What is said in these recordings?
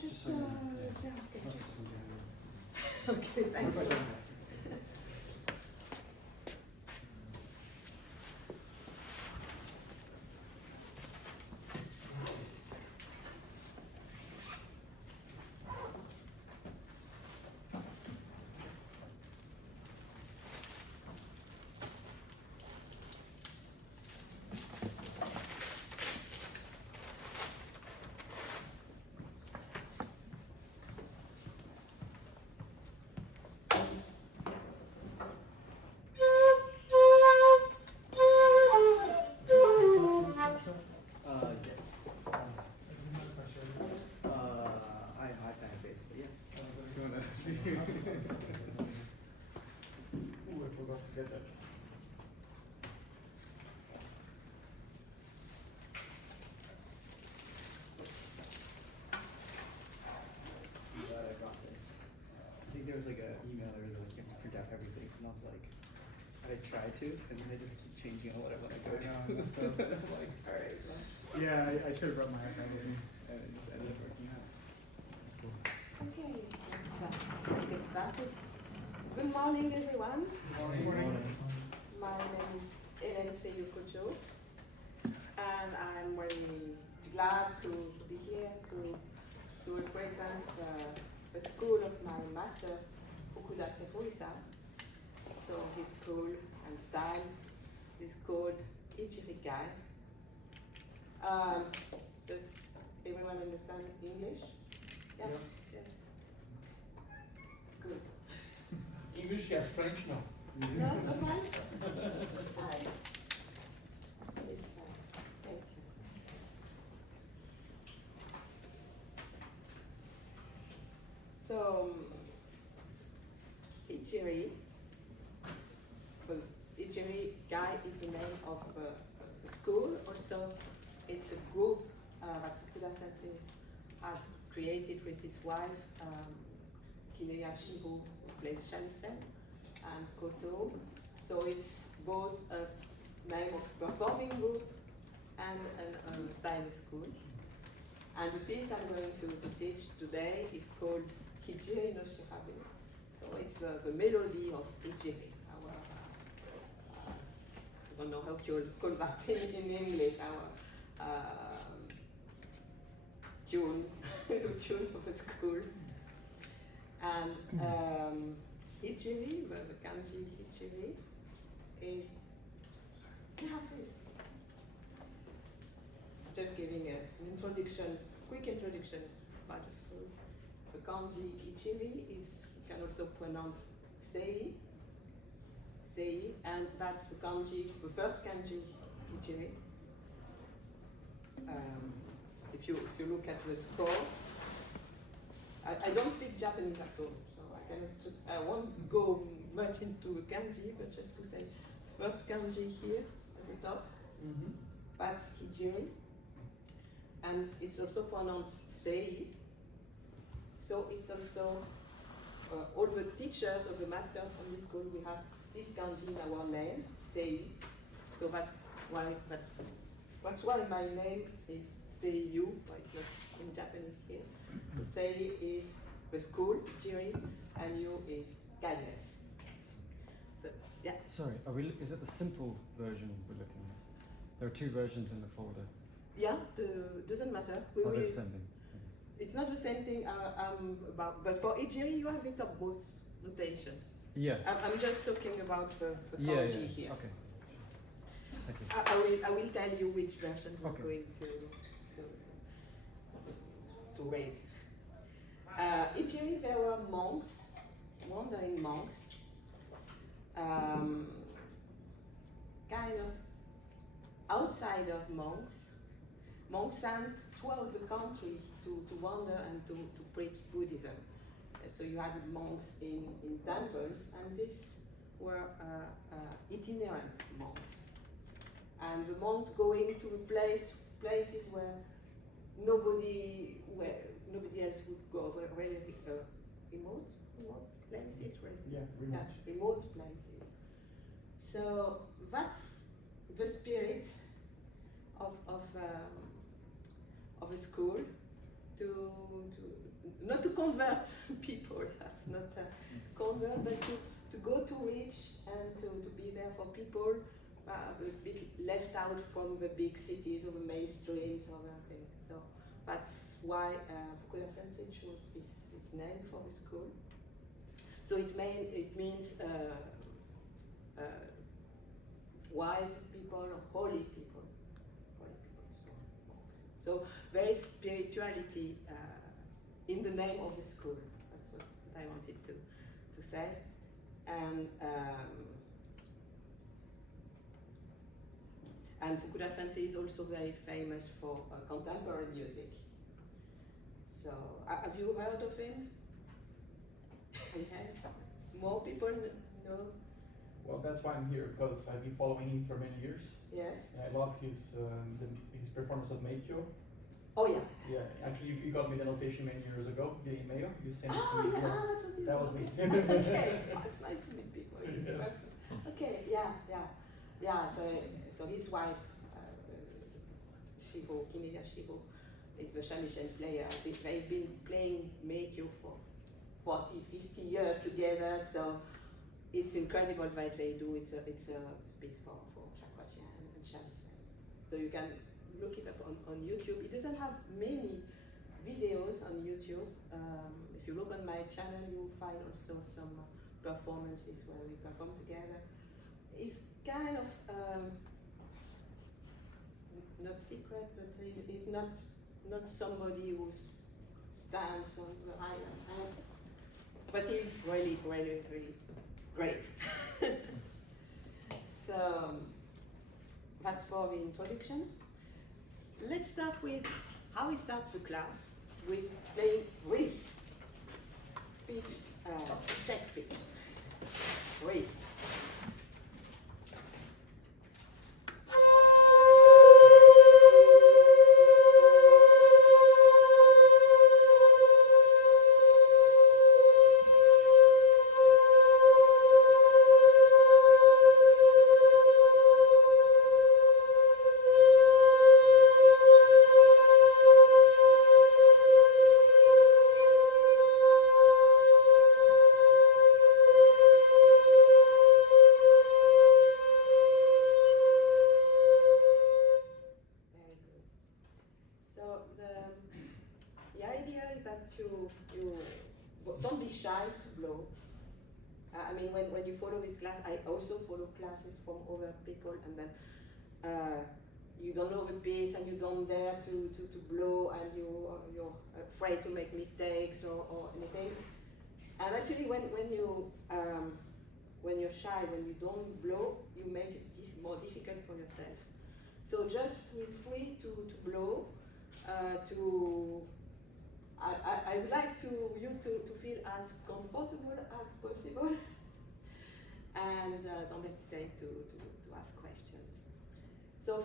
just okay, thanks. There was like an email or like you have to print out everything, and I was like, I tried to, and then I just keep changing on what I want to go to. So I'm like, all right. Well. Yeah, I should have brought my iPad with me. And it just ended up working out. That's cool. Okay, let's get started. Good morning, everyone. Good morning. My name is Hélène Seiyū Codjo, and I'm really glad to be here to represent the school of my master, Fukuda Teruhisa. So his school and style is called Hijiri-no-shirabe. Does everyone understand English? Yeah? Yes. Good. English, yes. French, no. No, no French? Hi. Yes, thank you. So, Hijiri, well, Hijiri-no-shirabe is the name of a school. Also, it's a group that Fukuda Sensei had created with his wife, Hélène, who plays Shakuhachi, and Codjo. So it's both a name of performing group and a style school. And the piece I'm going to teach today is called Hijiri-no-shirabe. So it's the melody of Hijiri, our, I don't know how you call that in English, our tune, the tune of the school. And Hijiri, the kanji Hijiri, is, yeah, please. Just giving an introduction, quick introduction about the school. The kanji Hijiri is, you can also pronounce Seiyū, and that's the kanji, the first kanji Hijiri. If you look at the score, I don't speak Japanese at all, so I won't go much into kanji, but just to say, first kanji here at the top, that's Hijiri, and it's also pronounced Seiyū. So it's also all the teachers or the masters from this school, we have this kanji in our name, Seiyū. So that's why my name is Seiyū, but it's not in Japanese here. So Seiyū is the school, Hijiri, and Yu is guidance. So, yeah. Sorry, is it the simple version we're looking at? There are two versions in the folder. Yeah, doesn't matter. They're the same thing. It's not the same thing but for Hijiri you have it of both notation. Yeah. I'm just talking about the kanji here. Okay. Thank you. I will tell you which versions I'm going to read. Hijiri, there were monks, wandering monks, kind of outsiders monks sent throughout the country to wander and to preach Buddhism. So you had monks in temples, and these were itinerant monks. And the monks going to the places where nobody else would go, really remote places, right? Yeah, remote. Yeah, remote places. So that's the spirit of a school to not to convert people, that's not convert, but to go to reach and to be there for people a bit left out from the big cities or the mainstreams or the things. So that's why Fukuda Sensei chose this name for the school. So it means wise people or holy people. Holy people, so monks. So there is spirituality in the name of the school. That's what I wanted to say. And Fukuda Sensei is also very famous for contemporary music. So, have you heard of him? Yes. More people know. Well, that's why I'm here, because I've been following him for many years. Yes. And I love his performance of Meikyo. Oh yeah. Yeah, actually you got me the notation many years ago via email. You sent it to Oh me. yeah, That was me. Okay, oh, it's nice to meet people in person. Okay, yeah. So his wife, Shiho, Kimiya Shiho, is the shamisen player. They've been playing Meikyo for 40, 50 years together. So it's incredible what they do. It's a piece for Shakuhachi and shamisen. So you can look it up on YouTube. It doesn't have many videos on YouTube. If you look on my channel, you'll find also some performances where we perform together. It's kind of not secret, but it's not somebody who stands on the island. But he's really, really, really great. So that's for the introduction. Let's start with how we start the class with playing re. Pitch, check pitch. Re. Don't be shy to blow. I mean, when you follow this class, I also follow classes from other people, and then you don't know the piece, and you don't dare to blow, and you're afraid to make mistakes or anything. And actually, when you're shy, when you don't blow, you make it more difficult for yourself. So just feel free to blow. I would like you to feel as comfortable as possible, and don't hesitate to ask questions. So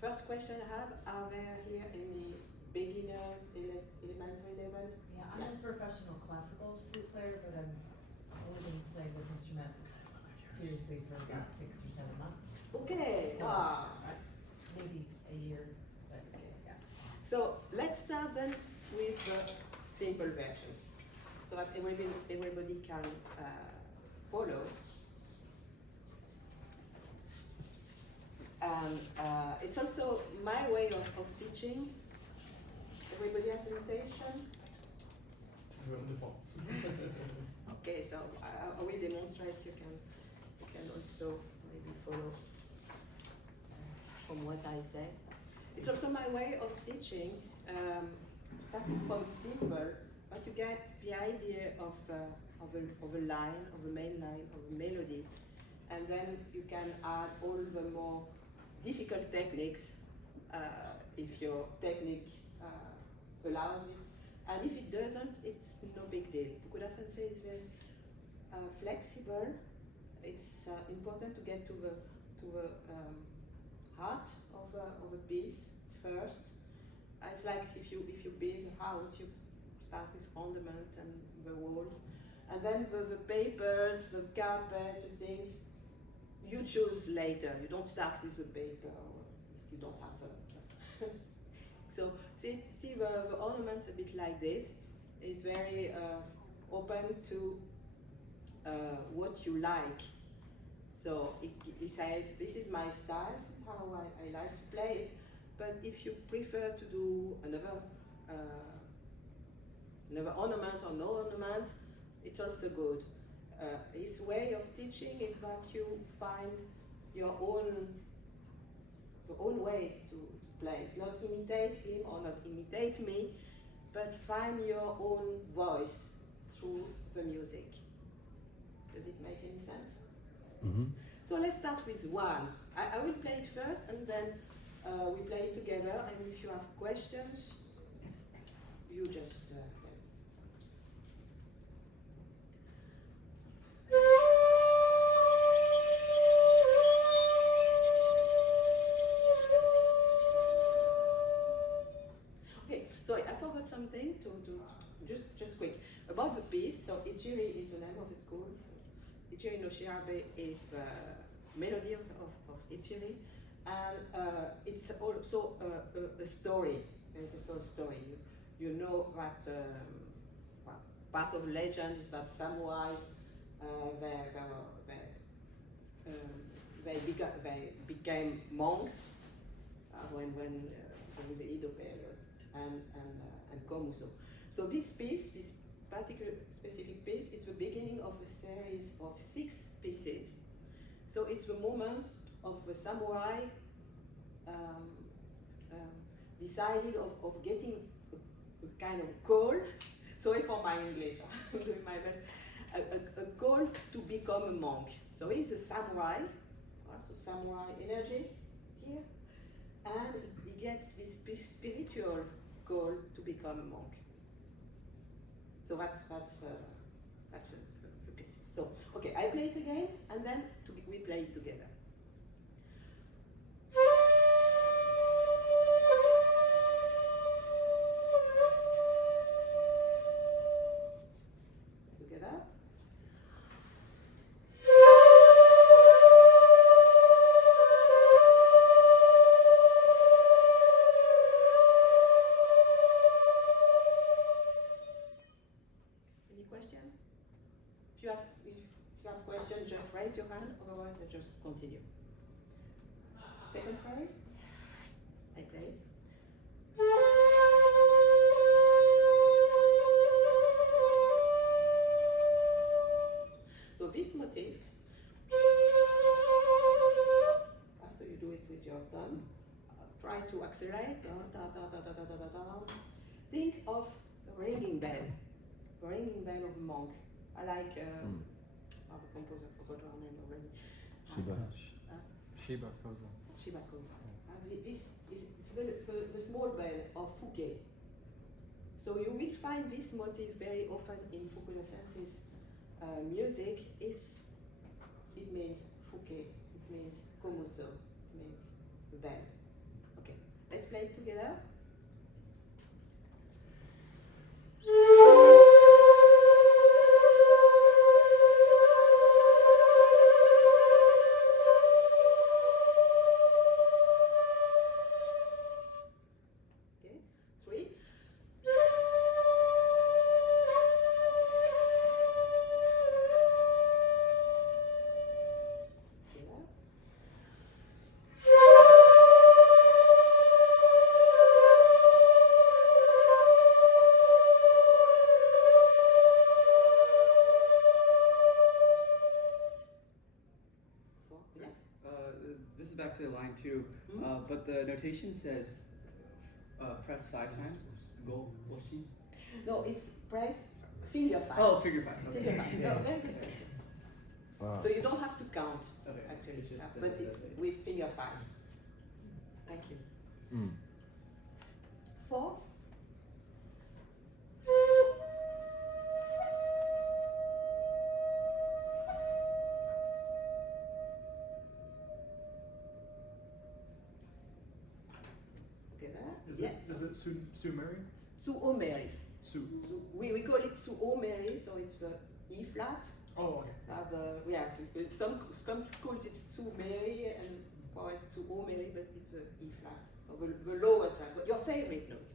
first question I have: are there here any beginners, elementary level? Yeah, I'm a professional classical flute player, but I've only been playing this instrument seriously for about 6 or 7 months. Okay. So, Wow. maybe a year, but yeah. So let's start then with the simple version, so that everybody can follow. And it's also my way of teaching. Everybody has a notation? Wonderful. Okay, so I will demonstrate. You can also maybe follow from what I say. It's also my way of teaching. Starting from simple, but you get the idea of a line, of a main line, of a melody, and then you can add all the more difficult techniques if your technique allows it, and if it doesn't, it's no big deal. Fukuda Sensei is very flexible. It's important to get to the heart of a piece first. It's like if you build a house, you start with fundament and the walls, and then the papers, the carpet, the things, you choose later. You don't start with the paper if you don't have a so see the ornaments a bit like this. is very open to what you like. So he says, this is my style, this is how I like to play it, but if you prefer to do another ornament or no ornament, it's also good. His way of teaching is that you find your own way to play. It's not imitate him or not imitate me, but find your own voice through the music. Does it make any sense? Mm-hmm. So let's start with one. I will play it first and then we play it together, and if you have questions, you just Okay, sorry, I forgot something to just quick. About the piece, so Hijiri is the name of the school. Hijiri-no-shirabe is the melody of Hijiri, and it's also a story. There's a sort of story. You know that part of legend is that samurais they became monks when during the Edo period and Komuso. So this piece, this particular specific piece, it's the beginning of a series of 6 pieces. So it's the moment of the samurai decided of getting a kind of call. Sorry for my English, I'm doing my best. A call to become a monk. So he's a samurai, so samurai energy here, and he gets this spiritual call to become a monk. So that's the piece. So okay, I play it again, and then we play it together. Together. Any question? If you have questions, just raise your hand, otherwise I just continue. Second phrase, I play. So this motif, so you do it with your thumb, try to accelerate, da, da, da, da, da, da, da, da, da. Think of a ringing bell of a monk. I like, the composer, forgot her name already. Shiba Koza. Shiba Koza. This is the small bell of Fukuda. So you will find this motif very often in Fukuda Sensei's music. It means Fukuda, it means Komuso, it means the bell. Okay, let's play it together. This is back to line 2, but the notation says press 5 times. Go, washi. No, it's press figure 5. Oh, figure 5. Okay. Figure 5. Yeah. No, very good. Wow. So you don't have to count, Okay. actually, It's just but it's with figure 5. Thank you. 4. Is it Sumeri? Suomeri. Su. We call it Suomeri, so it's the E flat. Oh, okay. Some schools it's Suomeri and for us Suomeri, but it's the E flat, so the lowest flat, but your favorite note.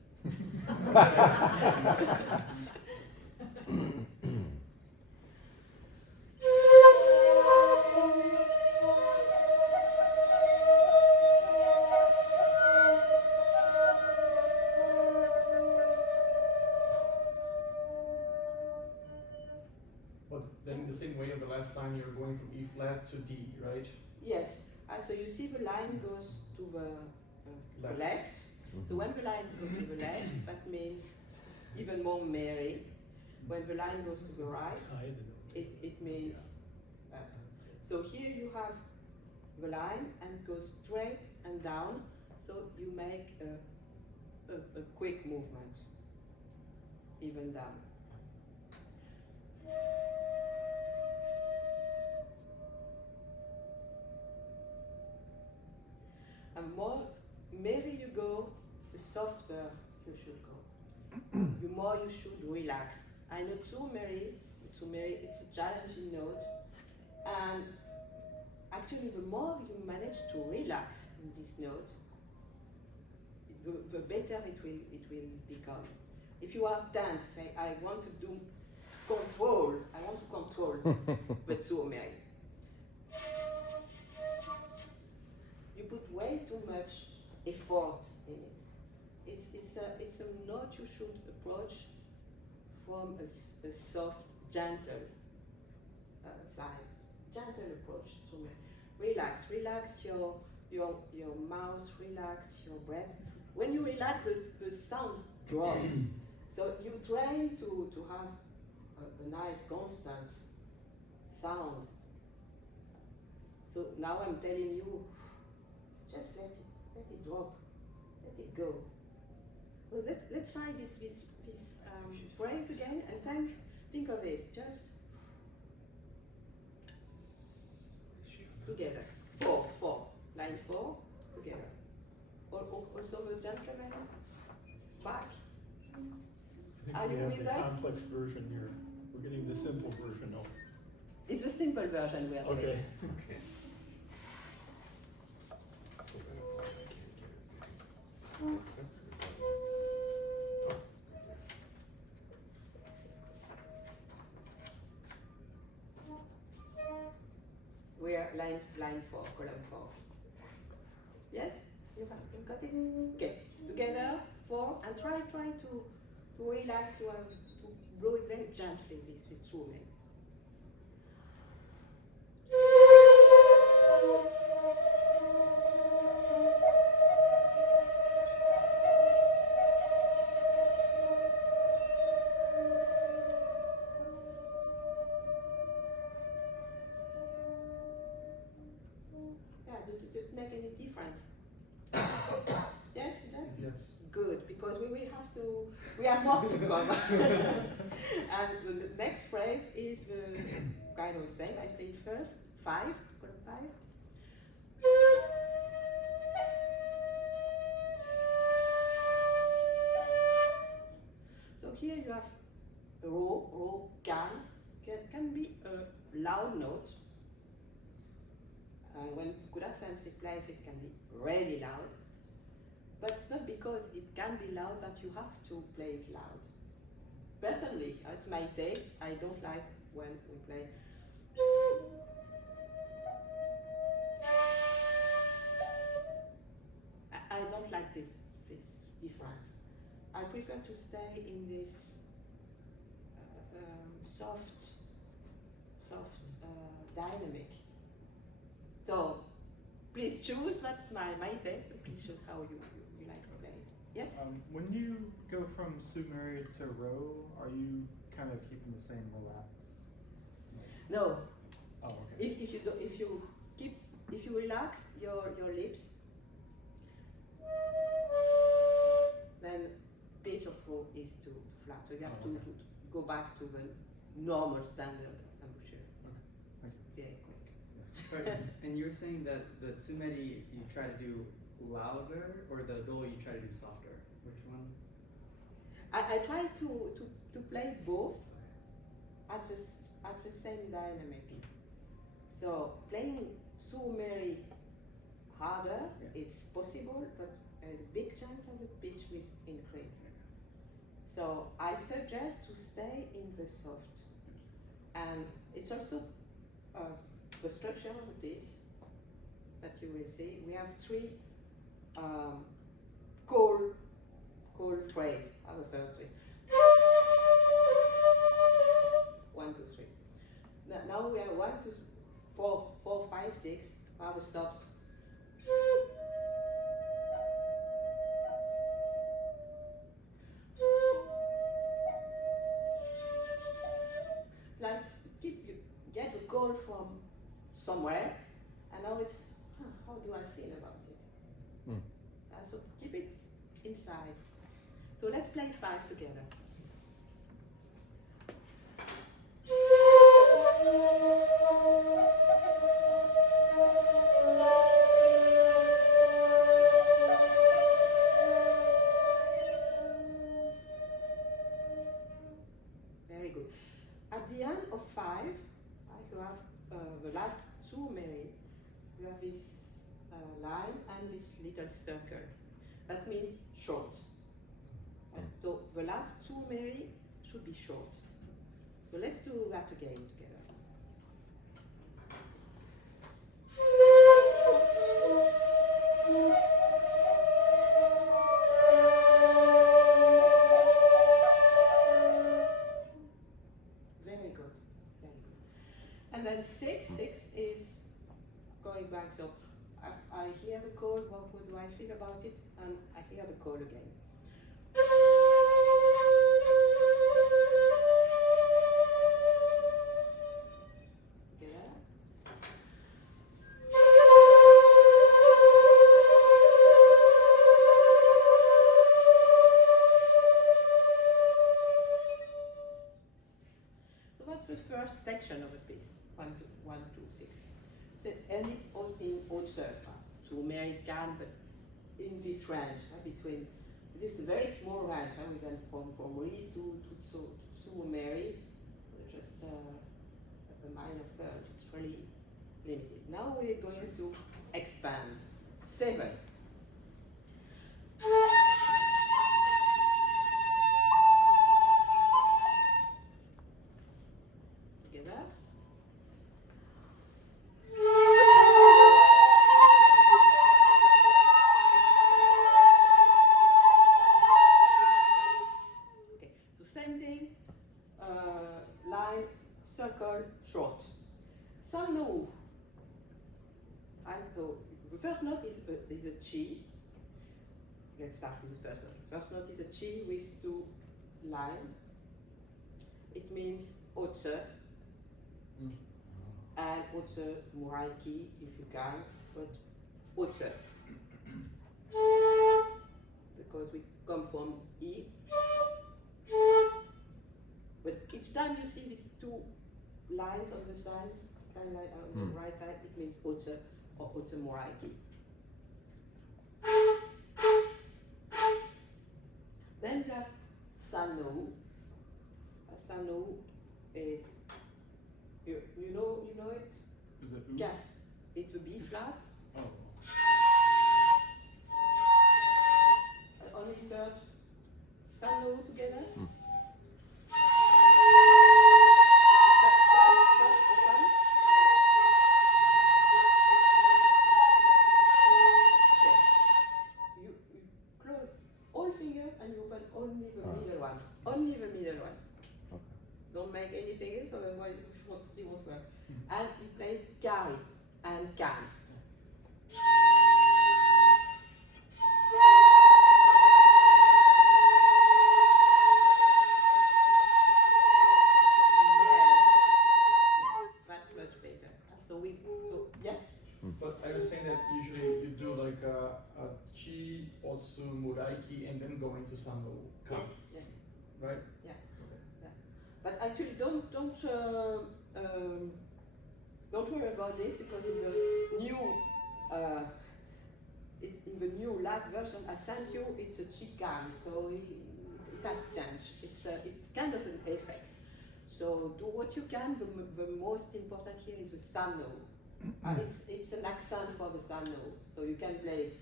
last time you're going from E flat to D, right? Yes. So you see the line goes to the left. So when the line goes to the left, that means even more merry. When the line goes to the right, it means up. So here you have the line and goes straight and down. So you make a quick movement, even down. And more merry you go, the softer you should go. The more you should relax. I know too merry, it's a challenging note. And actually the more you manage to relax in this note, the better it will become. If you are tense, say I want to control the too merry. You put way too much effort in it. It's a note you should approach from a soft, gentle side. Gentle approach to relax. Relax your mouth, relax your breath. When you relax, the sounds drop. So you try to have a nice constant sound. So now I'm telling you, just let it drop, let it go. Well, let's try this phrase again, and then think of this. Just together. 4. Line 4 together. Also the gentleman back. I Are think you we have with the us? complex version here. We're getting the simple version now. It's a simple version we are doing. Okay. We are line 4, column 4. Yes? You got it? Okay. Together, 4, and try to relax, to blow it very gently with strumming. Does it make any difference? Yes, it does? Yes. Good, because we have more to come. And the next phrase is the kind of same. I played first, 5, column 5. So here you have ro, can be a loud note. When Fukuda sensei plays, it can be really loud. But it's not because it can be loud that you have to play it loud. Personally, it's my taste. I don't like when we play. I don't like this difference. I prefer to stay in this soft dynamic. So please choose. That's my taste. Please choose how you like to play it. Yes. When you go from Sumeri to Ro, are you kind of keeping the same relax? No. Oh, okay. If you relax your lips, then pitch of Ro is too flat. So you have to go back to the normal standard embouchure. Okay. Very quick. And you were saying that the tsumeri you try to do louder, or the do you try to do softer? Which one? I try to play both at the same dynamic. So playing tsumeri harder, it's possible, but there is a big chance of the pitch will increase. So I suggest to stay in the soft, and it's also the structure of the piece that you will see. We have 3 call phrase. I have a first 3. 1, 2, 3. Now we have 1, somewhere, and now it's, how do I feel about it? So keep it inside. So let's play 5 together. Very good. At the end of 5, you have the last 2 Mary. You have this line and this little circle. That means short. So the last 2 Mary should be short. So let's do that again together. Very good, very good. And then 6 is going back. So I hear the call, what do I feel about it? And I hear the call again. Together. So that's the first section of the piece. 1, 2, 6. So, and it's all in odd third. So American, but in this range between. It's a very small range. We can from re to Mary, so just a minor third. It's really limited. Now we're going to expand. 7. Together. Line, circle, short. Some note, as though the first note is a chi. Let's start with the first note. The first note is a chi with 2 lines. It means otsu and otsu muraiki if you can, but otsu. Because we come from E. But each time you see these 2 lines on the side, kind of like on the right side, it means otsu or otsu moraiki. Then you have sano. Sano is you know it? Is it Yeah, it's a B flat. Oh. Only third sano together. Only the middle one. Okay. Don't make anything else, otherwise it won't work. And you play kari and kan. Yes, that's much better. So yes. But I was saying that usually you do like a chi, otsu, muraiki, and then go into sando. Yes. Yes. Right? Yeah. Okay. Yeah. But actually, don't worry about this, because in the new last version I sent you, it's a chikan, so it has changed. It's kind of an effect. So do what you can. The most important here is the sano. It's an accent for the sano, so you can play.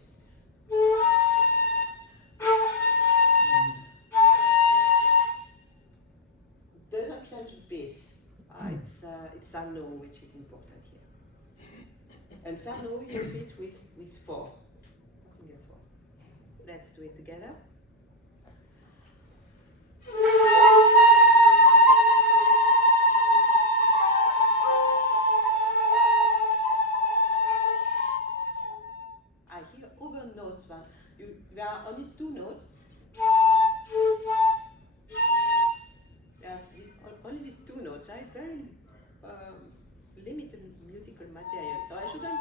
Doesn't change the pace. It's sano which is important here. And sano you repeat with 4. Finger 4. Let's do it together. I hear other notes, but there are only 2 notes. Only these 2 notes. I have very limited musical material. So I shouldn't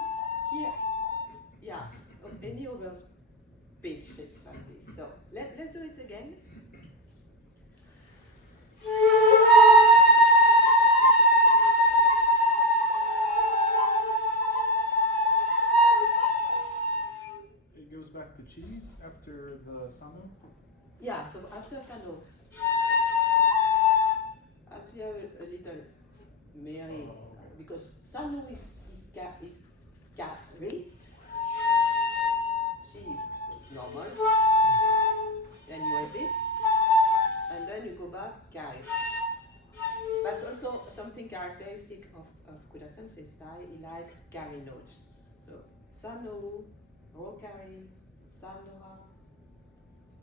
here, yeah, on any other page it's like this. So let's do it again. It goes back to chi after the sano. Yeah, so after Sano, as we have a little Mary, because Sano is carry, she is normal, then you repeat, and then you go back, carry. That's also something characteristic of Fukuda Sensei style. He likes carry notes. So Sano, Ro carry, Sanora.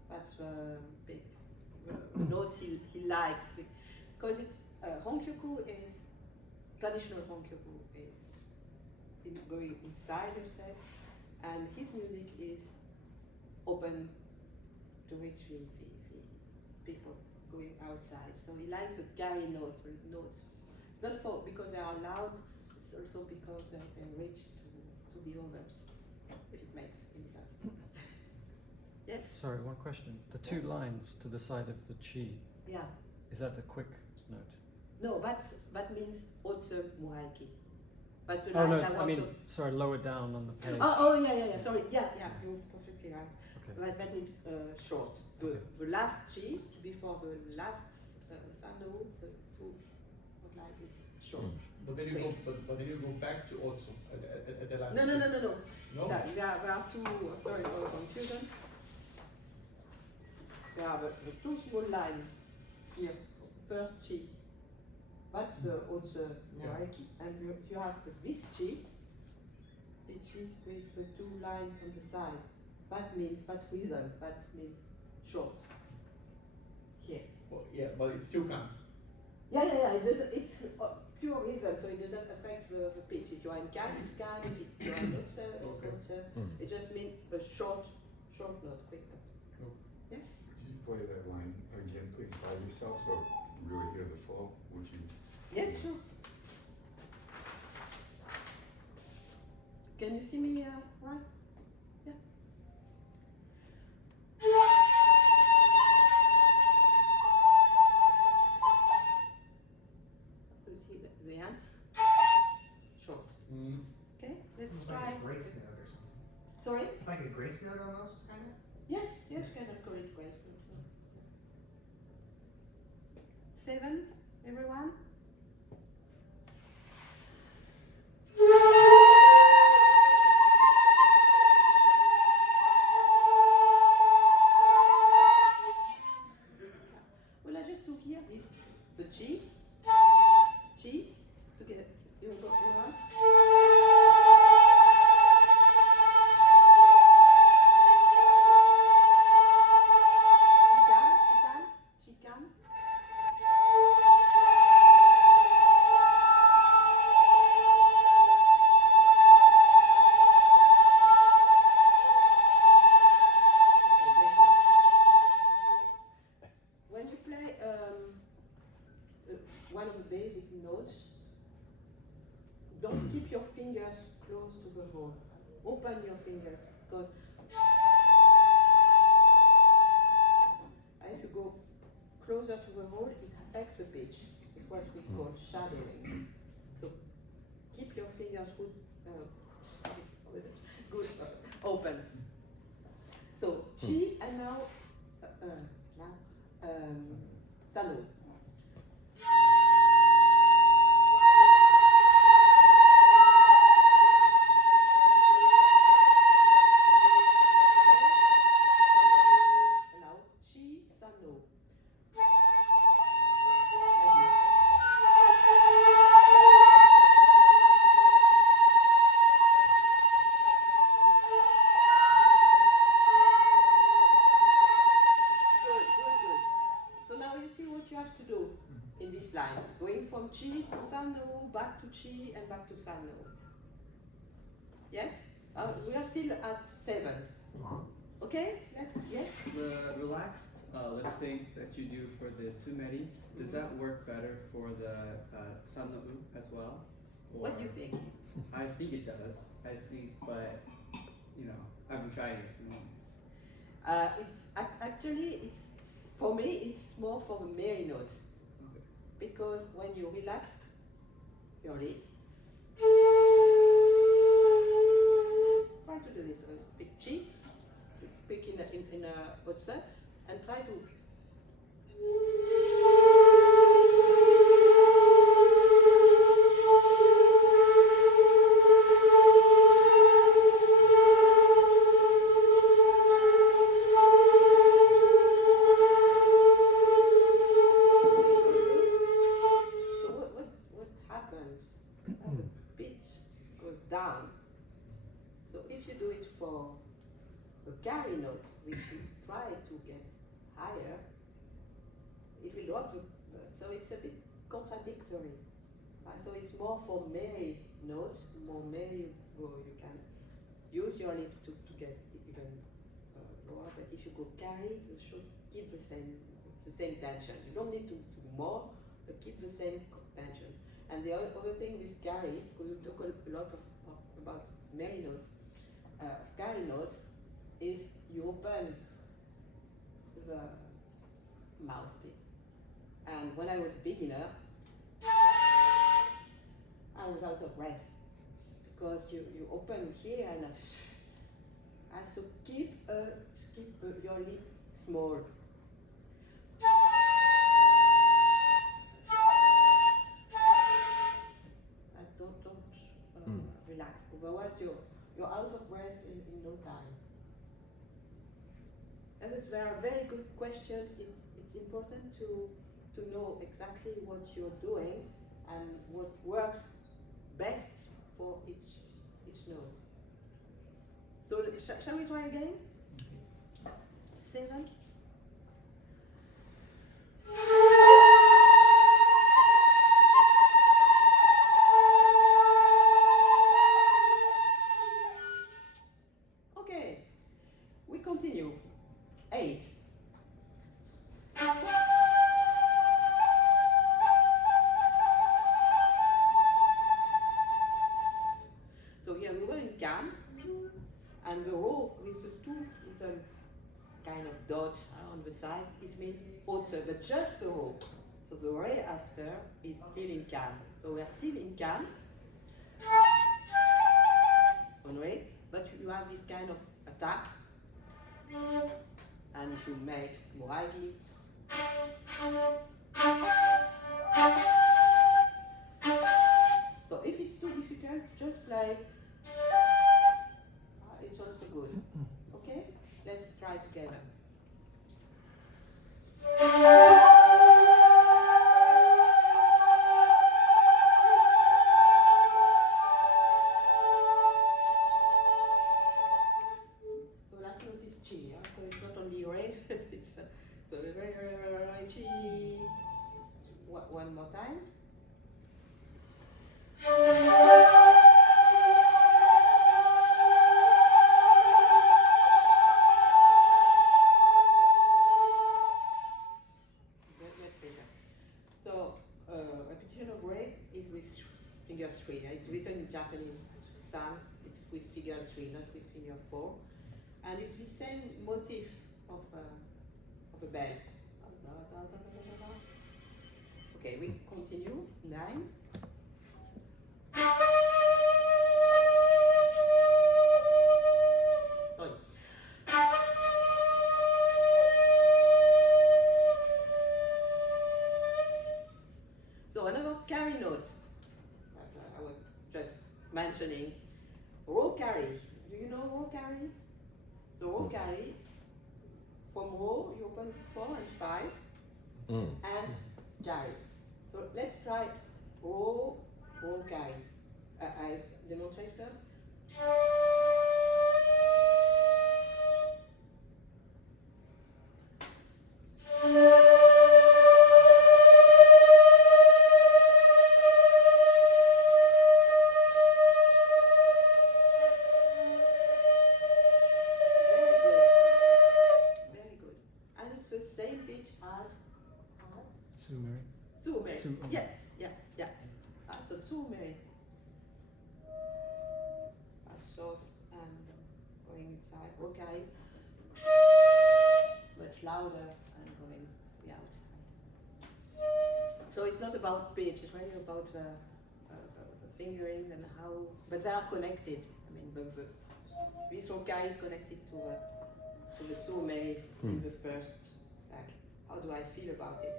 That's the notes he likes, because it's Honkyoku is traditional Honkyoku is going inside yourself, and his music is open to reach the people going outside. So he likes to carry notes. It's not for because they are loud. It's also because they can reach to the others. If it makes any sense. Yes. Sorry, one question. The two lines to the side of the chi, Yeah. is that a quick note? No, that means Otsu Muraiki. That's the Oh no, lines I I want mean, to. sorry, lower down on the page. Oh yeah. Sorry. Yeah. You're perfectly right. Okay. That means short. Okay. The last chi before the last sano, the two, like it's short. But then you go back to Otsu at the last. No. No? So there are two. Sorry for the confusion. There are the two small lines here. First chi. That's the Otsu Muraiki, and you have this chi. Chi with the two lines on the side. That means that's rhythm. That means short. Here. Well, yeah, but it still can. Yeah. It doesn't. It's pure rhythm, so it doesn't affect the pitch. If you are in can, it's can. If it's you are in Otsu, it's Okay. Otsu. It just means a short note, quick note. Cool. Yes. Could you play that line again, please, by yourself, so you really hear the flow? Would you? Yes, sure. Can you see me right? Yeah. So you see the hand? Short. Okay, let's It's try. like a grace note or something. Sorry? It's like a grace note almost, kind of. Yes, you can call it grace note. 7, everyone? Well, I just took here is the chi, together. You go, everyone? She can. When you play one of the basic notes, don't keep your fingers close to the hole. Open your fingers, because if you go closer to the hole, it affects the pitch. It's what we call shadowing. So keep your fingers good open. So chi and now sano. Now chi sano. Good. So now you see what you have to do in this line. Going from chi to sano, back to chi, and back to sano. Yes? We are still at 7. Okay? Yes? The relaxed lifting that you do for the tsumeri, does that work better for the sano as well? Or What do you think? I think it does. I think, but you know, I haven't tried it. Actually, it's for me. It's more for the merry notes Okay. because when you relaxed your lip, try to do this with big G, pick in a outset, and try to. So what happens? The pitch goes down. So if you do it for the carry note, which you try to get higher, it will drop. So it's a bit contradictory. So it's more for merry notes, more merry, where you can use your lips to get even lower. But if you go carry, you should keep the same tension. You don't need to do more, but keep the same tension. And the other thing with carry, because we talk a lot about merry notes, carry notes is you open the mouthpiece. And when I was a beginner, I was out of breath because you open here and so keep your lip small. And don't relax. Otherwise you're out of breath in no time. And there are very good questions. It's important to know exactly what you're doing and what works best for each note. So shall we try again? 7. Okay, we continue. 8. So here we were in Can, and the row with the 2 little kind of dots on the side, it means autumn, but just the row. So the ray after is still in Can. So we are still in Can on ray, but you have this kind of attack, and if you make Moragi, so if it's too difficult, just play. It's also good. Okay? Let's try together. So last note is Chi, yeah? So it's not only Ray, it's so Ray, Chi. One more time. So repetition of Ray is with finger 3. It's written in Japanese san. It's with figure 3, not with finger 4. And it's the same motif of a bell. Okay, we continue. 9. Sorry. So another carry note that I was just mentioning, row carry. Do you know row carry? So row carry, from row you open 4 and 5 and carry. So let's try row carry. I demonstrate first. Yes, yeah. So 2 Mary. louder and going the outside. So it's not about pitch, it's really about the fingering and how, but they are connected. I mean, this rokai is connected to the tsume in the first, like, how do I feel about it?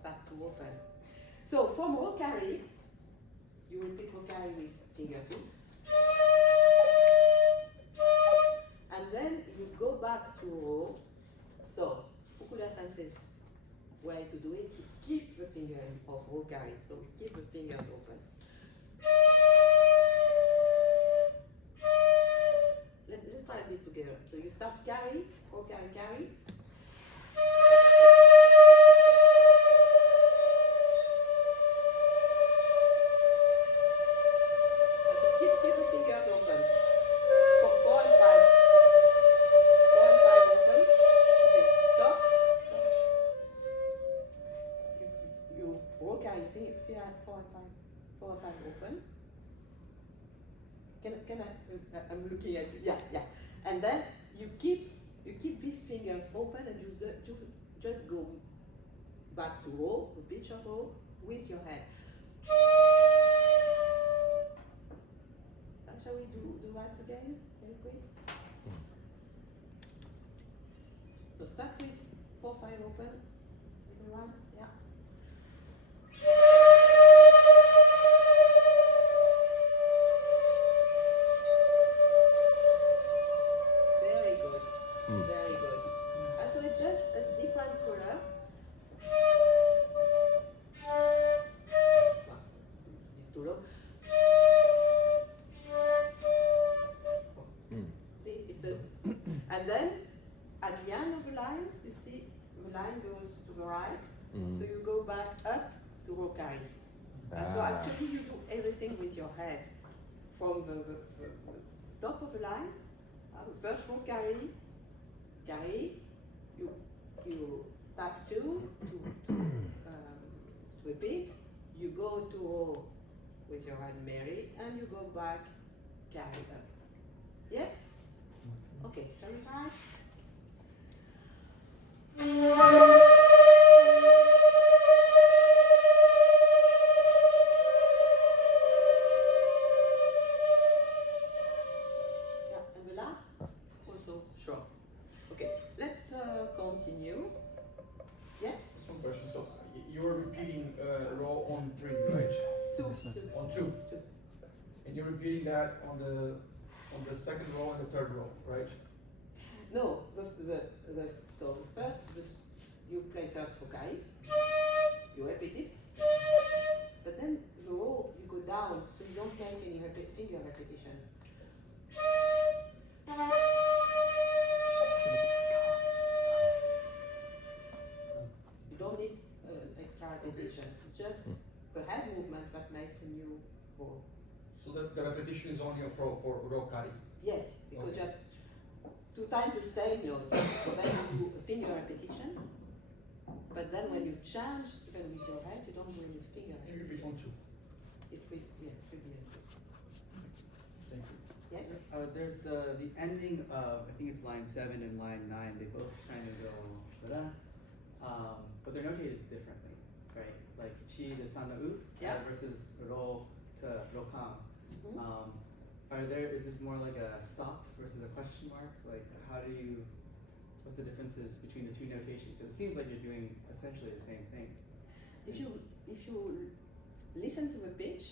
Starts to open. So from rokari, you repeat rokari with finger 2. And then you go back to ro. So Fukuda senses way to do it, to keep the finger of rokari. So keep the fingers open. Let's try this together. So you start carry, rokari, carry. Keep the fingers open. 4 and 5. 4 and 5 open. Okay, stop. You rokari, finger 4 and 5. 4 and 5 open. Can I? I'm looking at you. Yeah. And then you keep these fingers open and just go back to row, the pitch of row, with your hand. Shall we do that again, very quick? So start with 4, 5 open. Everyone, yeah. Very good. Very good. And so it's just a different color. Too low. See, it's a, and then at the end of the line, you see the line goes to the right, so you go back up to rokari. And so actually you do everything with your head. From the top of the line, the first rokari, carry, you tap 2 to repeat, you go to row with your hand Mary, and you go back, carry up. Yes? Okay, shall we try? Yeah, and the last, also short. Okay, let's continue. Yes? Just one question. So you're repeating row on 3, right? 2. On 2. And you're repeating that on the second row and the third row, right? No, so the first, you play first rokai, you repeat it, but then the row you go down, so you don't make any finger repetition. You don't need extra repetition, just the head movement that makes a new row. So the repetition is only for rokari. Yes, because you have 2 times the same note, so then you do a finger repetition, but then when you change, even with your head, you don't do any finger You repeat on 2. It will, yeah, it will be a Thank you. yes? There's the ending of, I think it's line 7 and line 9, they both kind of go, but they're notated differently, right? Like chi to sanau versus ro to rokan. Is this more like a stop versus a question mark? Like what's the differences between the 2 notations? Because it seems like you're doing essentially the same thing. If you listen to the pitch,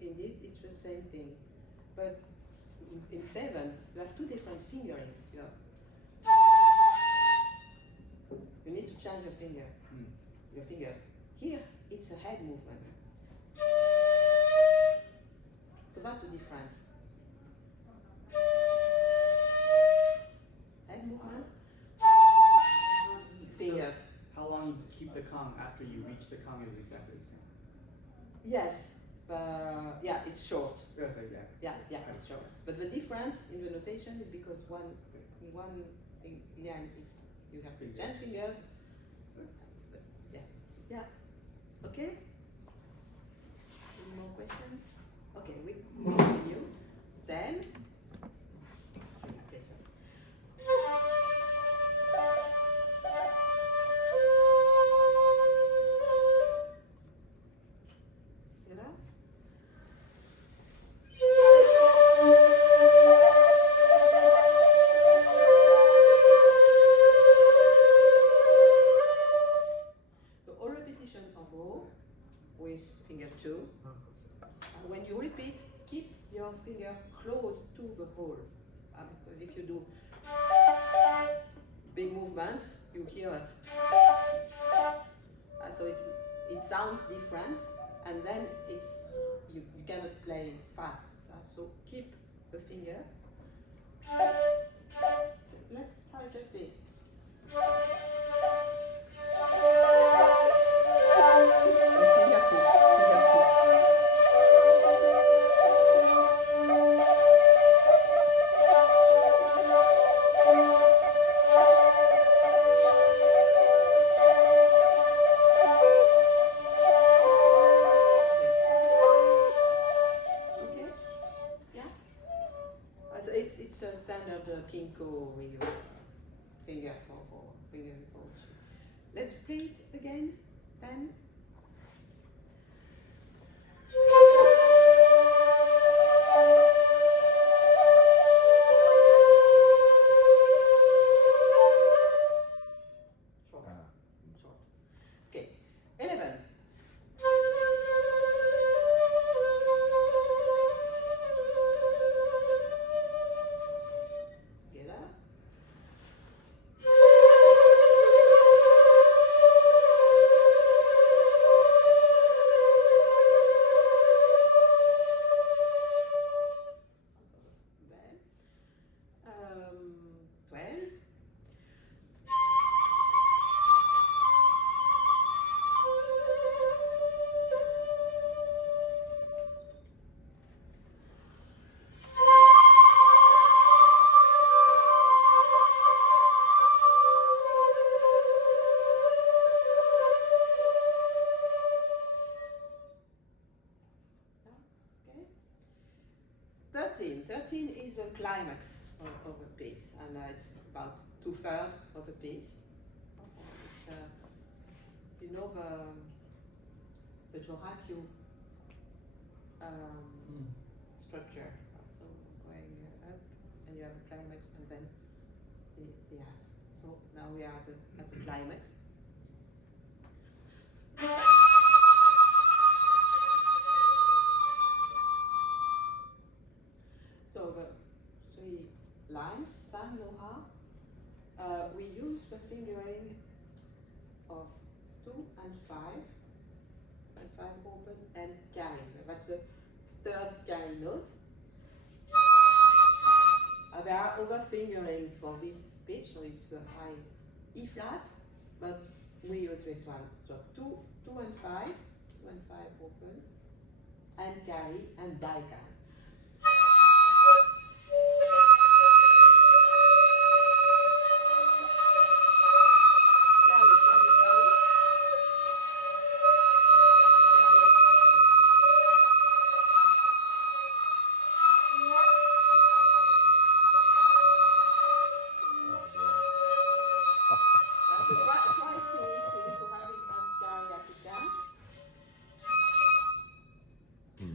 indeed it's the same thing. But in 7, you have 2 different fingerings. You need to change your fingers. Here, it's a head movement. So that's the difference. Head movement, fingers. So how long you keep the kong after you reach the kong is exactly the same. Yes, yeah, it's short. Yes, yeah. Yeah, it's short. But the difference in the notation is because one thing, it's you have to change fingers. Yeah. Okay. Any more questions? Okay, we continue. Then. movements, you hear a so it sounds different, and then you cannot play fast. So keep the finger. Let's try just this. Finger two. It's a standard Kinko Ryu finger for finger information. Let's play it again then. Short. Okay. 11. Okay. 13 is the climax of a piece, and it's about 2/3 of a piece. It's you know the Jorakyu structure. So going up, and you have a climax, and then the end. So now we are at the climax. So the 3 lines, san, no, ha, we use the fingering of 2 and 5 open, and carry. That's the 3rd carry note. There are other fingerings for this pitch, so it's the high E flat, but we use this one. So 2 and 5 open, and carry, and daikan.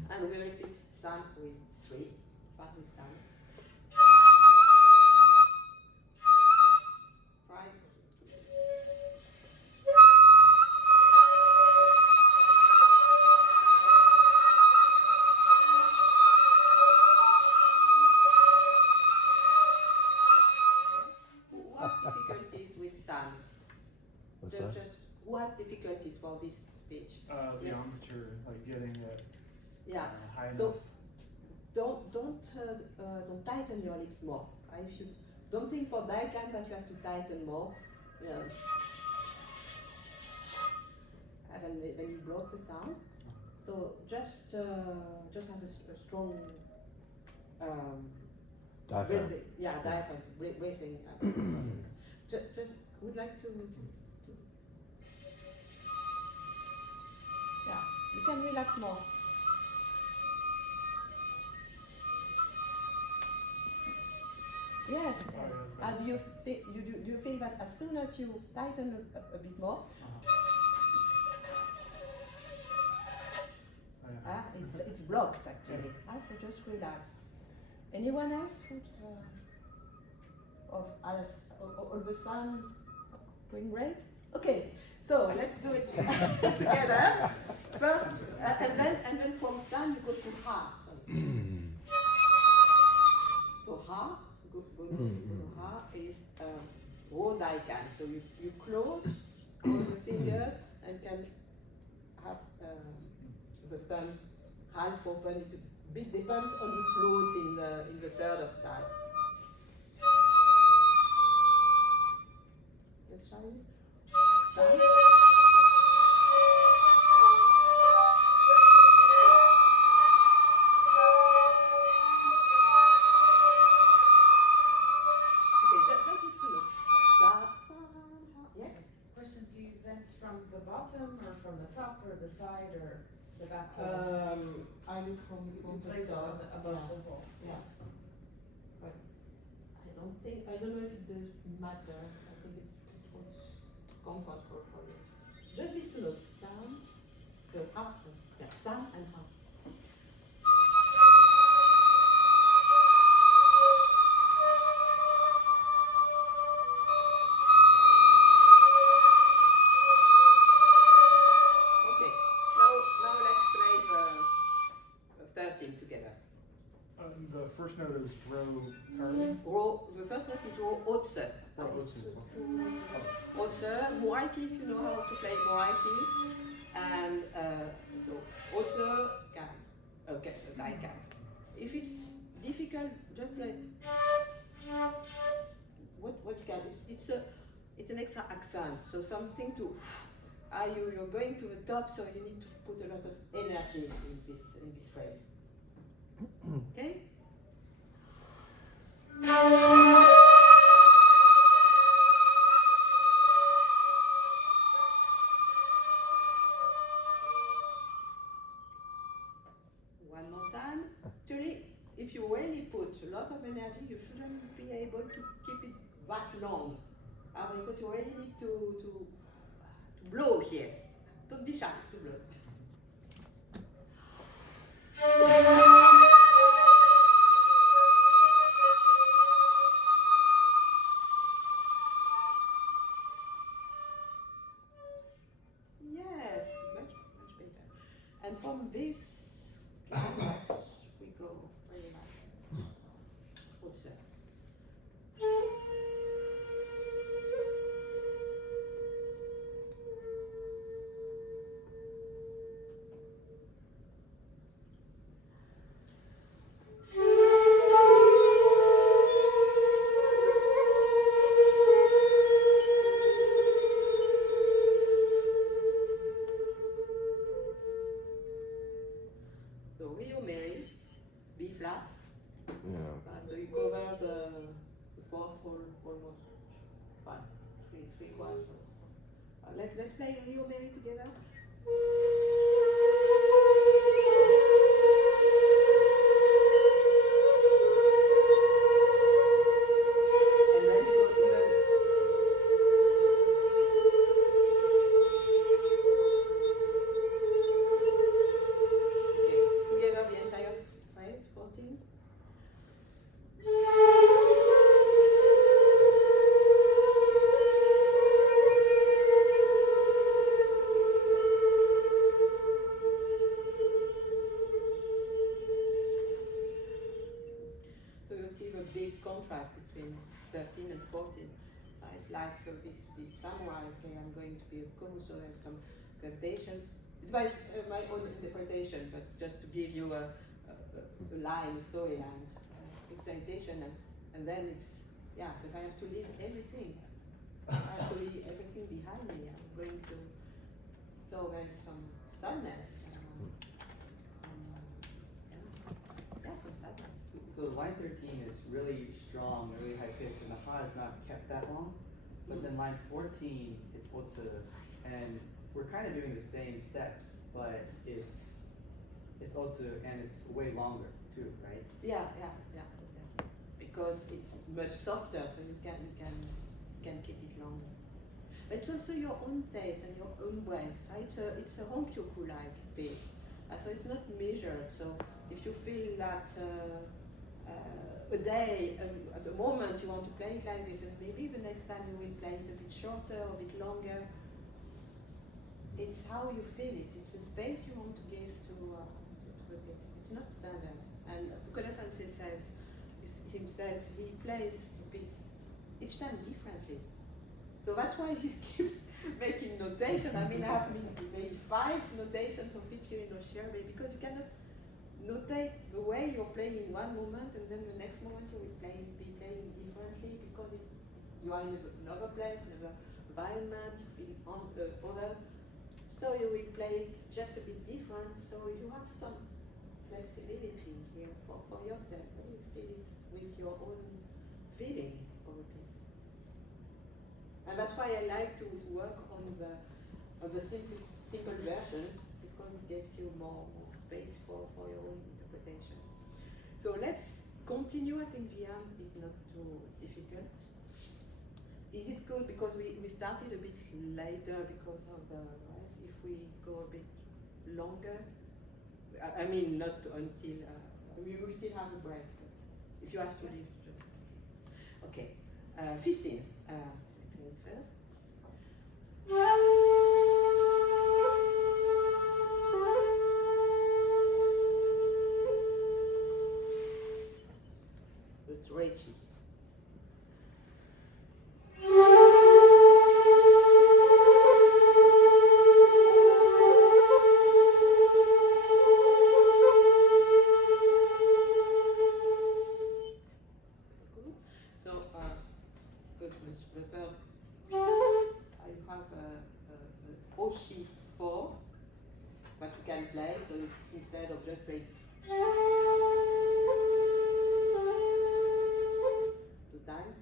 And we repeat san with 3, san with san. Right. Who has difficulties with san? What's that? Just who has difficulties for this pitch? The amateur, like getting it Yeah. high enough. So don't tighten your lips more. If you don't think for daikan that you have to tighten more, and then you block the sound. So just have a strong Diaphragm. breathing. Yeah, diaphragm breathing. just would like to. Yeah, you can relax more. Yes, yes. And do you feel that as soon as you tighten a bit more, it's blocked actually. So just relax. Anyone else of all the sounds going great? Okay, so let's do it together. First, and then from san you go to ha. So ha. Ha is raw daikan. So you close all the fingers and can have the thumb half open. It a bit depends on the flutes in the third octave. Let's try this. Thumb. Question, do you vent from the bottom or from the top or the side or the back hole? I do from You the place top. above the hole. Yeah. But I don't know if it does matter. I think it's what's comfortable for you. Just these two notes, sound, the up, yeah, sound and up. Okay, now let's play the 13 together. The first note is Ro Kari. The first note is Otse. Otse, Moaiki, if you know how to play Moaiki. And so Otse, Kan. Okay, Daikan. If it's difficult, just play what you can. It's an extra accent, so something to you're going to the top, so you need to put a lot of energy in this phrase. Okay? One more time. Actually, if you really put a lot of energy, you shouldn't be able to keep it that long. Because you really need to blow here. Don't be shy to blow. Yes, much better. And from this climax, we go very much. What's that? So Rio Mary, B flat. Yeah. So you cover the fourth hole almost fine. Three quarters. Let's play Rio Mary together. And then you go even. Okay, together the entire phrase, 14. So you see the big contrast between 13 and 14. It's like this samurai, okay, I'm going to be a komuso, there's some gradation. It's my own interpretation, but just to give you a storyline, excitation, and then it's, yeah, because I have to leave everything. I have to leave everything behind me. I'm going to, so there's some sadness, some sadness. So line 13 is really strong, really high pitch, and the ha is not kept that long. But then line 14, it's otsu, and we're kind of doing the same steps, but it's otsu and it's way longer too, right? Yeah. Because it's much softer, so you can keep it longer. But it's also your own taste and your own ways. It's a honkyoku-like piece, so it's not measured. So if you feel that a day, at a moment you want to play it like this, and maybe the next time you will play it a bit shorter or a bit longer. It's how you feel it. It's the space you want to give to the piece. It's not standard. And Fukuda Sensei says himself, he plays the piece each time differently. So that's why he keeps making notation. I mean, I have maybe 5 notations of Hijiri-no-shirabe because you cannot notate the way you're playing in one moment and then the next moment you will be playing differently because you are in another place, another environment, you feel on the other. So you will play it just a bit different, so you have some flexibility here for yourself. You feel it with your own feeling of a piece. And that's why I like to work on the simple version because it gives you more space for your own interpretation. So let's continue. I think the end is not too difficult. Is it good because we started a bit later because of the rest? If we go a bit longer, I mean not until we will still have a break. But if you have to leave, just okay. 15. First. It's Reiki. Oshi 4, but you can play, so instead of just playing 2 times,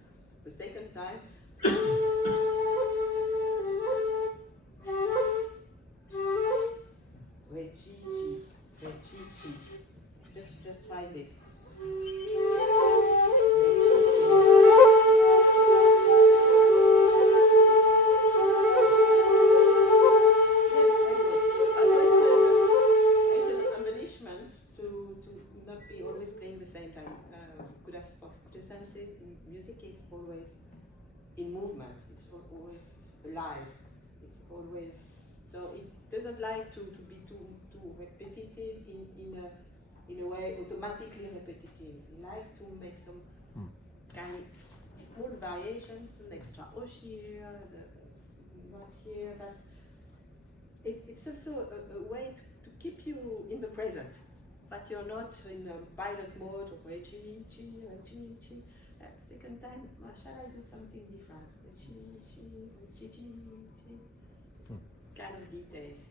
the second time Rechichi, Rechichi. Just try this. Music is always in movement, it's always alive, it's always, so it doesn't like to be too repetitive in a way, automatically repetitive. It likes to make some kind of cool variations, an extra oshi here, not here, but it's also a way to keep you in the present, but you're not in a pilot mode of Rechi, Chi, Rechi, Chi. Second time, shall I do something different? Chi, Chi, Chi, Chi, Chi. Kind of details.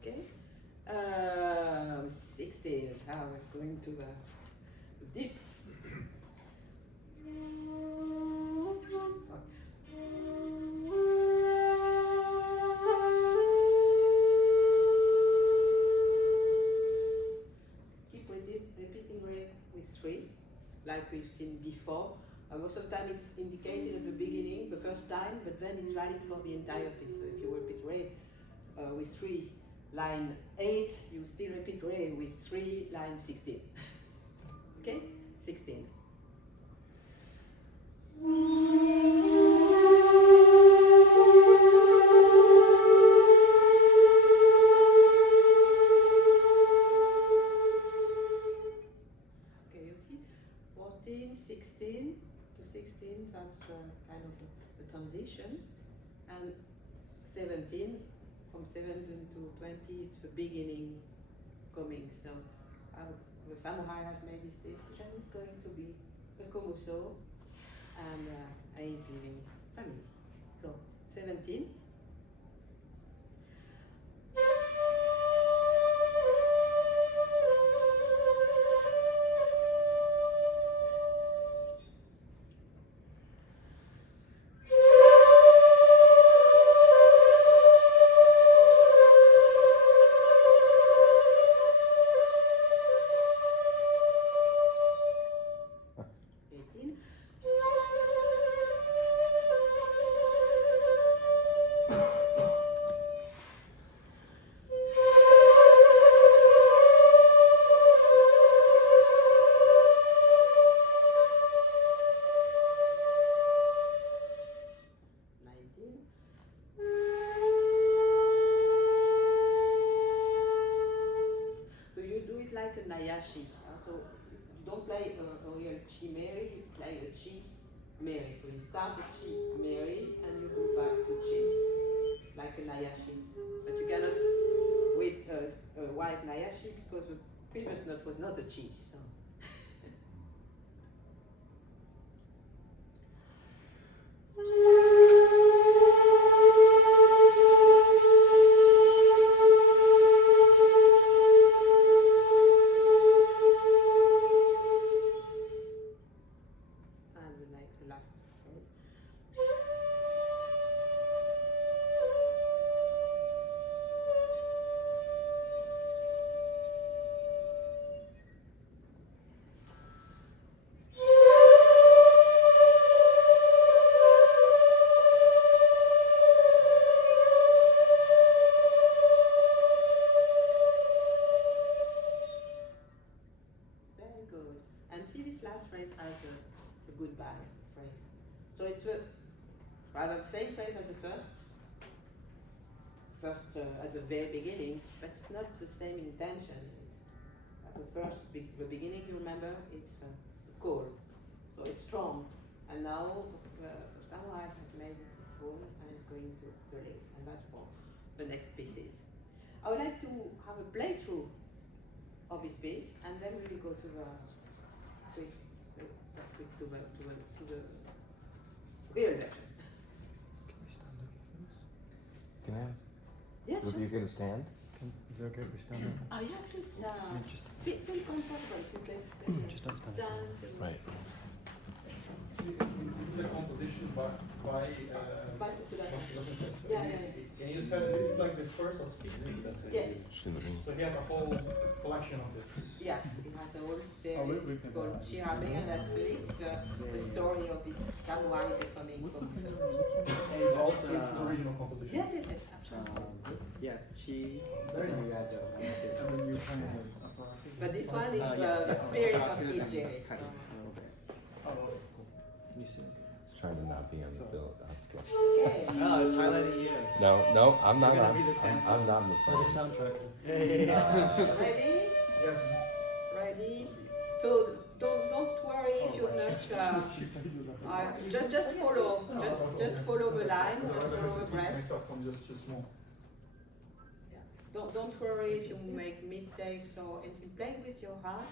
Okay. 16 is how we're going to the deep. Keep repeating with 3, like we've seen before. Most of the time it's indicated at the beginning, the first time, but then it's valid for the entire piece. So if you repeat re with 3, line 8, you still repeat re with 3, line 16. Okay? 16. Okay, you see? 14, 16 to 16, that's kind of the transition. And 17, from 17 to 20, it's the beginning coming. So the samurai has made this decision, it's going to be a komuso, and he's leaving his family. So 17. Meri. So you start the chi Meri and you go back to chi, like a Nayashi. But you cannot with a white Nayashi because the previous note was not a chi. So. Last phrase as a goodbye phrase. So it's rather the same phrase as the first at the very beginning, but it's not the same intention. At the the beginning, you remember, it's the call, so it's strong. And now someone has made it his home and is going to live, and that's for the next pieces. I would like to have a playthrough of this piece, and then we will go to the to the real version. Can I ask? Yes, Would sure. you get a stand? Is it okay if we stand up? Oh yeah, please. Just, Feel comfortable if you can. just don't stand. Right. This is a composition by By Fukuda. Fukuda. Yeah. And you said this is like the first of 6 pieces. Yes. So he has a whole collection of this. Yeah, it has a whole series. Oh, we It's can, called Shirabe, and actually it's the story of this samurai becoming professor. And It's all also, his original composition. Yes, absolutely. yeah, it's chi. Very and nice. you add the And then you kind of upper. But this one is yeah. the spirit of Hijiri. Cut it So. a little bit. Oh, cool. Can you see? It's trying to not be on the bill. Okay. No, it's highlighting you. No, I'm not. You're gonna On, be the sample. I'm not in the For the front. soundtrack. Ready? Yes. Ready? So don't worry if you're not. Just follow. Just follow the line. Just follow the breath. Myself, I'm just too small. Don't worry if you make mistakes or anything. Play with your heart.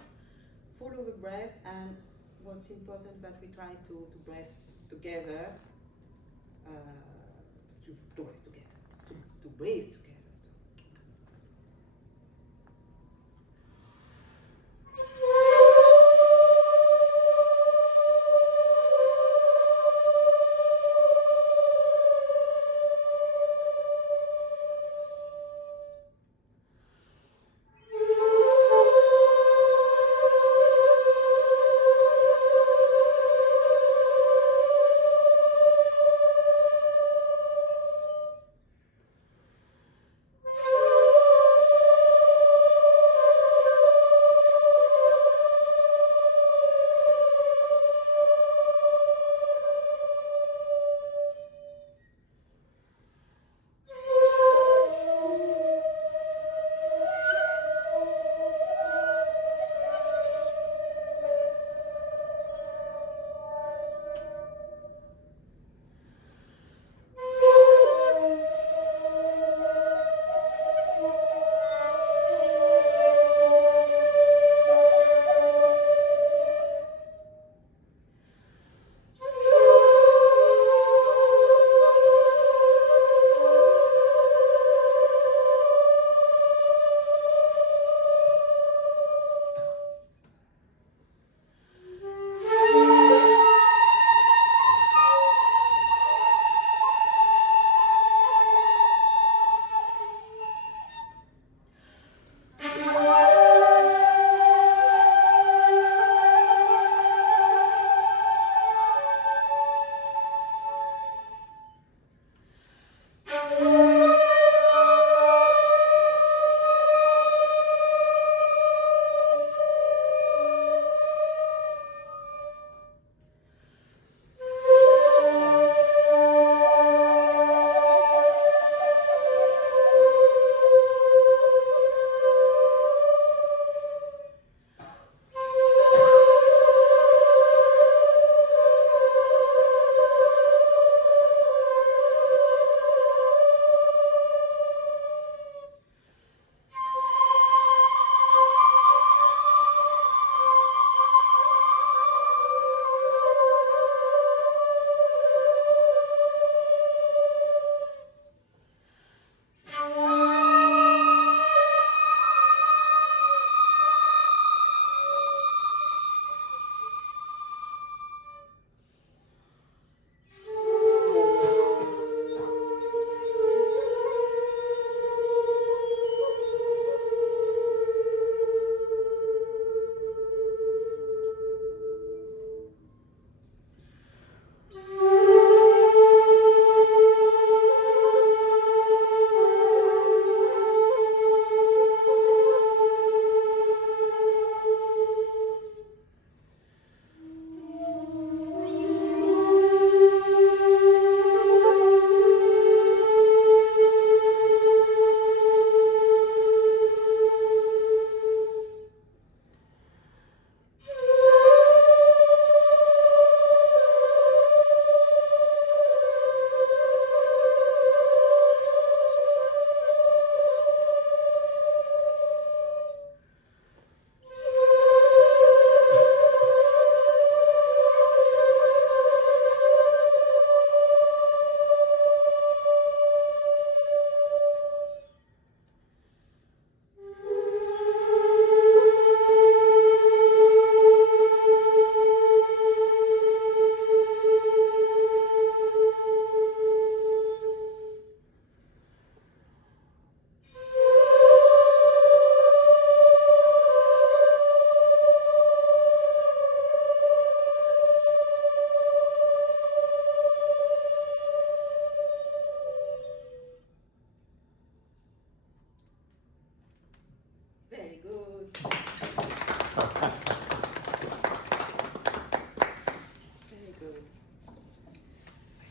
Follow the breath, and what's important that we try to breathe together. To breathe together. To breathe together.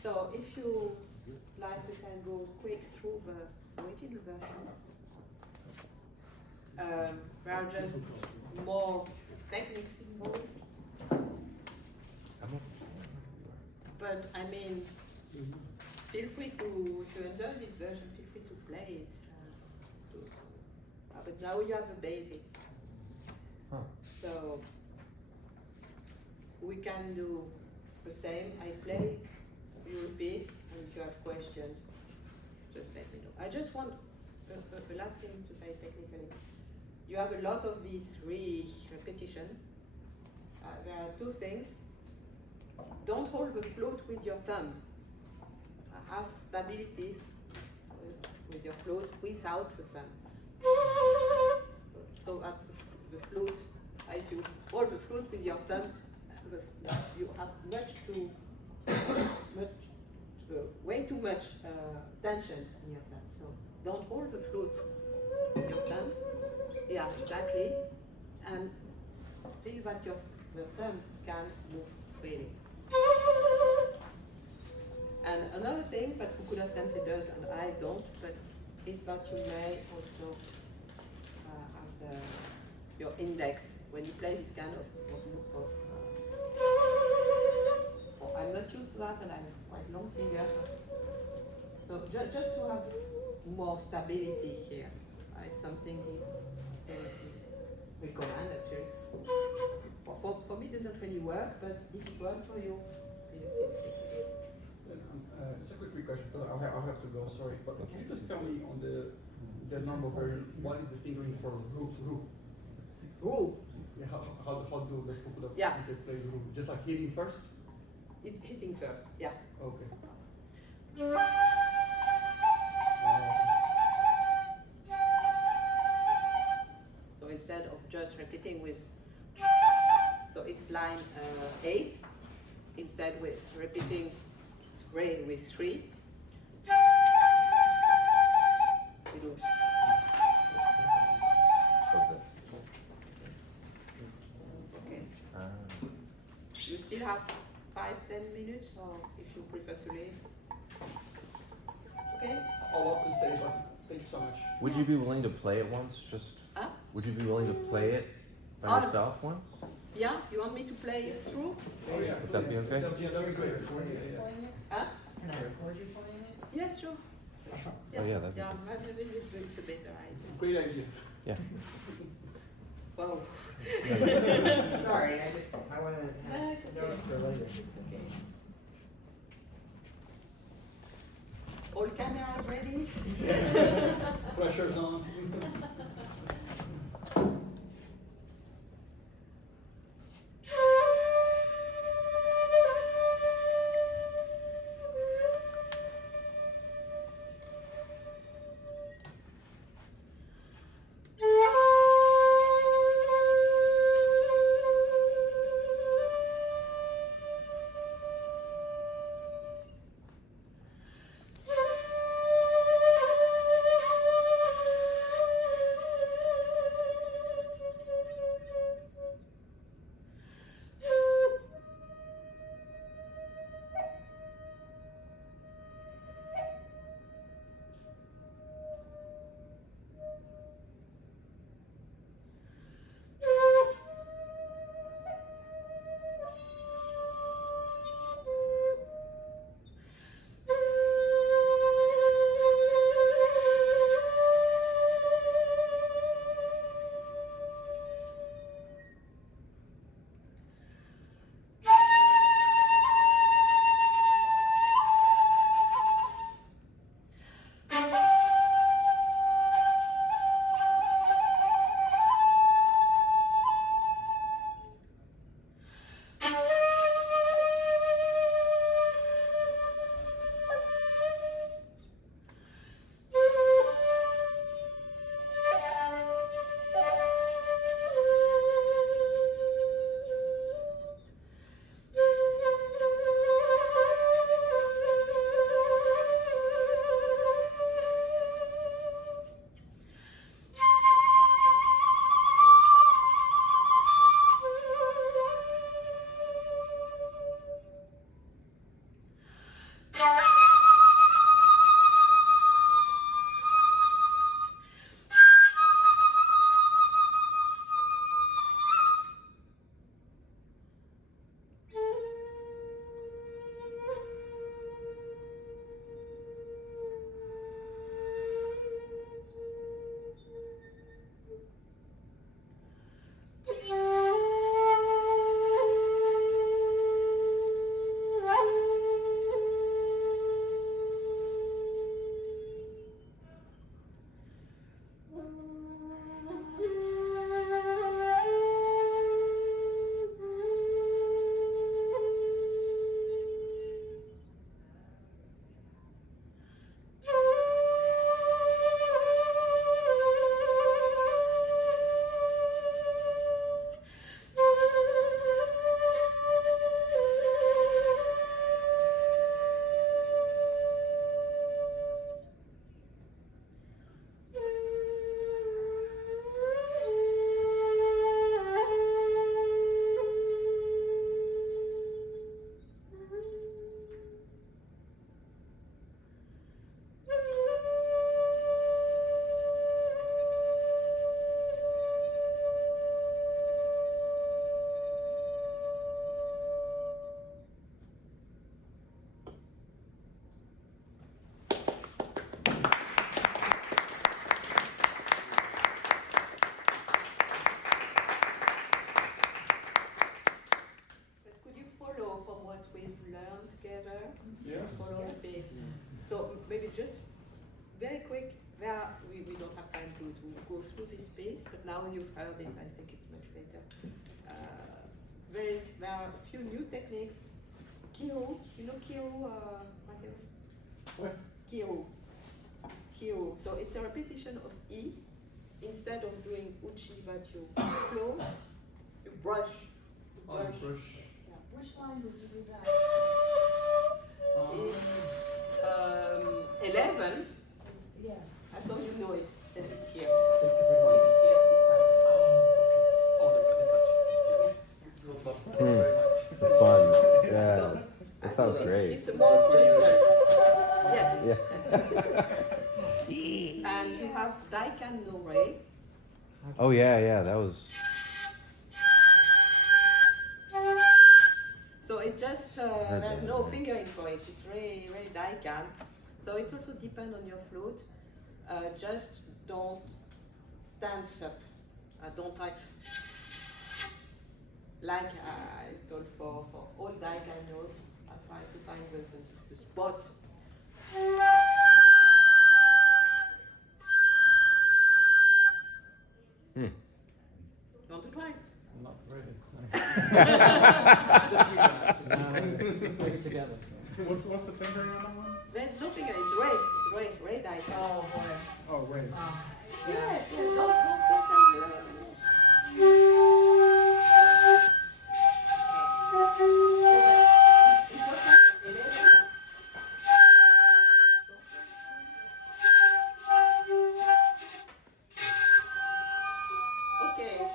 So if you like, we can go quick through the original version. There are just more techniques involved, I'm but I mean, feel free to, if you enjoy this version, feel free to play it. But now you have a basic. Huh. So we can do the same. I play, you repeat, and if you have questions, just let me know. I just want the last thing to say technically. You have a lot of these repetition. There are two things. Don't hold the float with your thumb. Have stability with your float without the thumb. So at the flute, if you hold the flute with your thumb, you have way too much tension in your thumb. So don't hold the flute with your thumb. Yeah, exactly. And feel that the thumb can move freely. And another thing that Fukuda sensei does, and I don't, but is that you may also have your index when you play this kind of I'm not used to that, and I have quite long fingers. So just to have more stability here, right? Something he recommend actually. For me, it doesn't really work, but if it works for you, feel free. It's a quick question, because I'll have to go, sorry. But can you just tell me on the normal version, what is the fingering for root? Root? Yeah, how do the Fukuda Yeah. plays root? Just like hitting first? Hitting first, yeah. Okay. So instead of just repeating with, so it's line 8, instead with repeating with 3. We do. Okay. You still have 5-10 minutes, or if you prefer to leave. Okay? I'll love to stay, but thank you so much. Would you be willing to play it once? Huh? Would you be willing to play it by Oh. yourself once? Yeah, you want me to play it through? Oh yeah, Would that be please. okay? That'd be great. Playing it? Huh? Can I record you playing it? Yes, sure. Oh, yeah, that'd be Yeah, maybe it's a better idea. Great idea. Yeah. Wow. Sorry, I want to No, have it's okay. notes for later. Okay. All cameras ready? Pressure's on. scroll based. So maybe just very quick. We don't have time to go through this piece, but now you've heard it. I think it's much better. There are a few new techniques. Kiro, you know Kiro, Matheus? What? Kiro. Kiro. So it's a repetition of E. Instead of doing uchi that you close, you brush. Oh, brush. Yeah. Which line did you do that? It's 11. Yes. I thought you know it. That it's here. Thank you very much. It's here. So it's not Hmm. very much. It's fun. Yeah. So, That sounds so great. It's a more gentle. Yes. Yeah. And you have Daikan no Rei. Oh yeah. That was. So it just heard there's that, no yeah. fingering for it. It's Rei Daikan. So it also depends on your flute. Just don't dance up. Don't try. Like I told for all Daikan notes, I try to find the spot. Hmm. You want to try? I'm not ready. Just you guys, just Put it together. What's the fingering on that one? There's no finger. It's Rei Daikan. Oh, boy. Oh wait. Yes, don't Okay,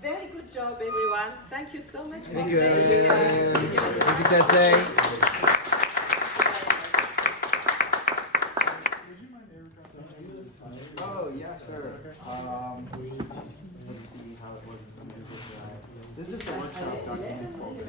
very good job everyone. Thank you so much for Thank you. playing. Thank you, Sensei. Would you mind airdropping? Oh, yeah, sure. Let's see how it works. This is just a workshop document folder.